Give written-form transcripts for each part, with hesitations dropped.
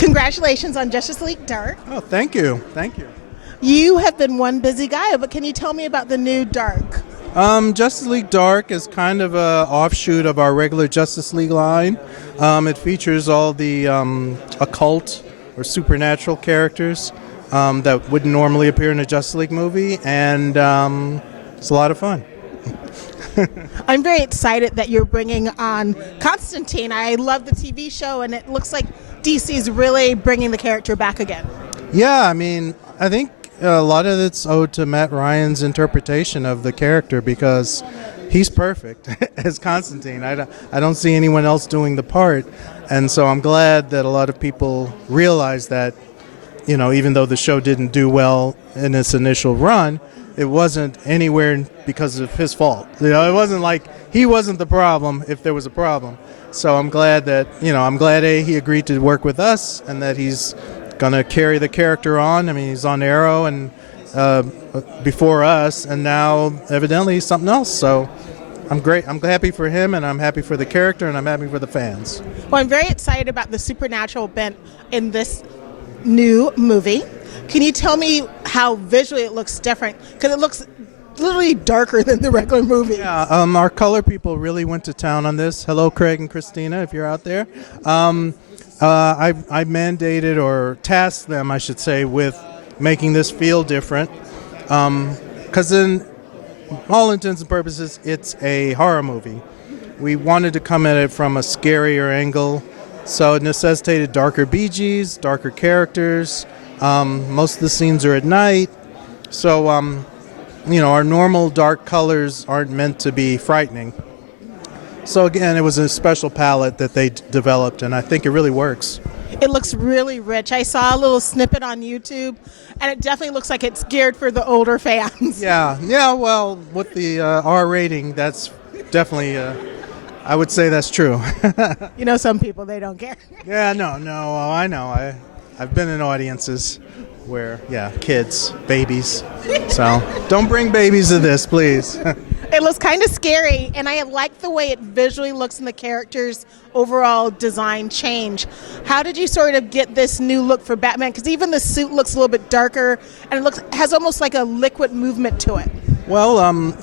Congratulations on Justice League Dark. Oh, thank you. Thank you. You have been one busy guy, but can you tell me about the new Dark? Justice League Dark is kind of an offshoot of our regular Justice League line. It features all the occult or supernatural characters that wouldn't normally appear in a Justice League movie, and it's a lot of fun. I'm very excited that you're bringing on Constantine. I love the TV show, and it looks like DC is really bringing the character back again. Yeah, I mean, I think a lot of it's owed to Matt Ryan's interpretation of the character because he's perfect as Constantine. I don't see anyone else doing the part, and so I'm glad that a lot of people realize that, you know, even though the show didn't do well in its initial run, it wasn't anywhere because of his fault. You know, it wasn't like he wasn't the problem if there was a problem. So I'm glad that, he agreed to work with us and that he's going to carry the character on. I mean, he's on Arrow and before us, and now evidently he's something else. So I'm great. I'm happy for him, and I'm happy for the character, and I'm happy for the fans. Well, I'm very excited about the supernatural bent in this new movie. Can you tell me how visually it looks different? Because it looks literally darker than the regular movie. Yeah, our color people really went to town on this. Hello, Craig and Christina, if you're out there. I mandated or tasked them, I should say, with making this feel different. Because in all intents and purposes, it's a horror movie. We wanted to come at it from a scarier angle, so it necessitated darker BGs, darker characters. Most of the scenes are at night, so our normal dark colors aren't meant to be frightening. So again, it was a special palette that they developed, and I think it really works. It looks really rich. I saw a little snippet on YouTube, and it definitely looks like it's geared for the older fans. Yeah. Well, with the R rating, that's definitely, I would say that's true. You know, some people, they don't care. Yeah, no, I know. I've been in audiences where, kids, babies. So don't bring babies to this, please. It looks kind of scary, and I like the way it visually looks and the character's overall design change. How did you sort of get this new look for Batman? Because even the suit looks a little bit darker, and it has almost like a liquid movement to it. Well,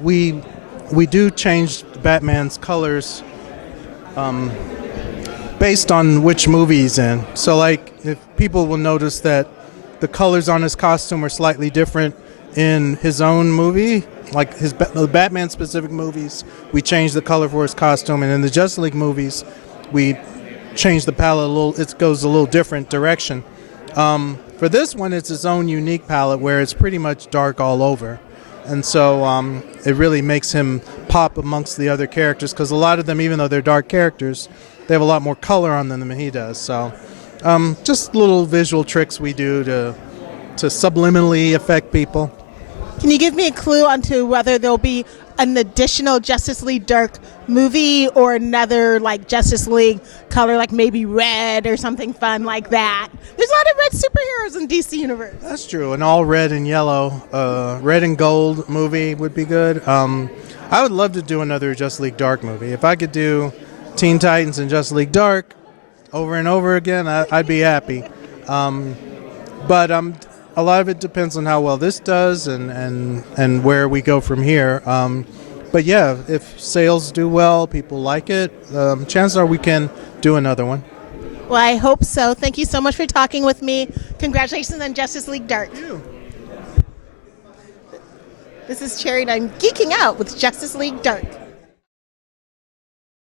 we do change Batman's colors based on which movie he's in. So, like, if people will notice that the colors on his costume are slightly different in his own movie, like the Batman specific movies, we change the color for his costume, and in the Justice League movies, we change the palette a little. It goes a little different direction. For this one, it's its own unique palette where it's pretty much dark all over, and so it really makes him pop amongst the other characters because a lot of them, even though they're dark characters, they have a lot more color on them than he does. So just little visual tricks we do to subliminally affect people. Can you give me a clue onto whether there'll be an additional Justice League Dark movie or another like Justice League color, like maybe red or something fun like that? There's a lot of red superheroes in DC Universe. That's true. An all red and yellow, red and gold movie would be good. I would love to do another Justice League Dark movie. If I could do Teen Titans and Justice League Dark over and over again, I'd be happy. But a lot of it depends on how well this does and where we go from here. But yeah, if sales do well, people like it, chances are we can do another one. Well, I hope so. Thank you so much for talking with me. Congratulations on Justice League Dark. Thank you. This is Cherry, and I'm geeking out with Justice League Dark.